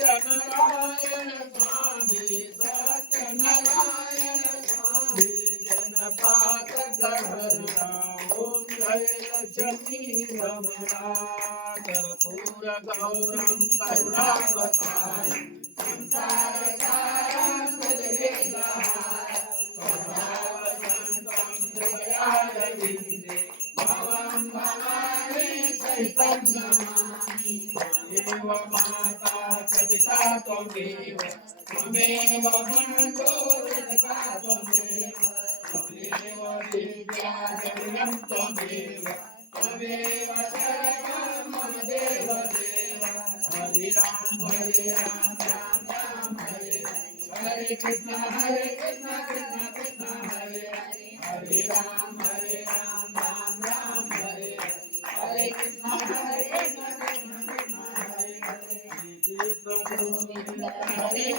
सत्यनारायण स्वामी सत्यनारायण स्वामी जनपात गहरा ओम जय लक्ष्मी रमणा कर्पूर गौरम करुणावतारम संसार सारं भुजगेन्द्रहारं दयालवीरे भवं भवानी सहितं नमामि देव माता सविता त्वमेव त्वमेव बन्धो जगता त्वमेव त्वमेव विद्या जगतं त्वमेव त्वमेव सर्वं मम देव देव हरे राम राम राम हरे हरे कृष्ण कृष्ण कृष्ण हरे हरे हरे राम राम राम हरे हरे कृष्ण कृष्ण कृष्ण हरे हरे गोविंद हरे